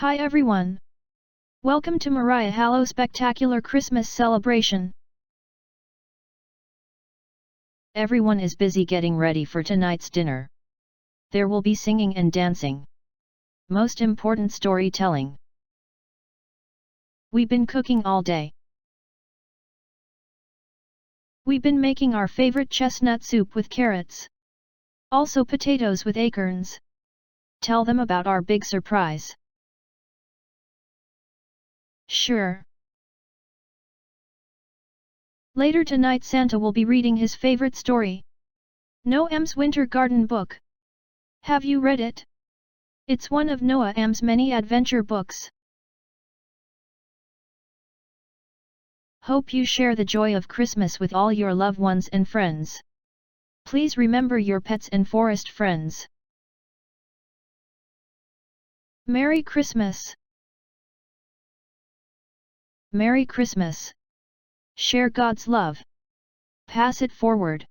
Hi everyone! Welcome to Mariah Hallow Spectacular Christmas Celebration. Everyone is busy getting ready for tonight's dinner. There will be singing and dancing. Most important storytelling. We've been cooking all day. We've been making our favorite chestnut soup with carrots. Also potatoes with acorns. Tell them about our big surprise. Sure. Later tonight Santa will be reading his favorite story. Noam's Winter Garden book. Have you read it? It's one of Noam's many adventure books. Hope you share the joy of Christmas with all your loved ones and friends. Please remember your pets and forest friends. Merry Christmas! Merry Christmas! Share God's love. Pass it forward.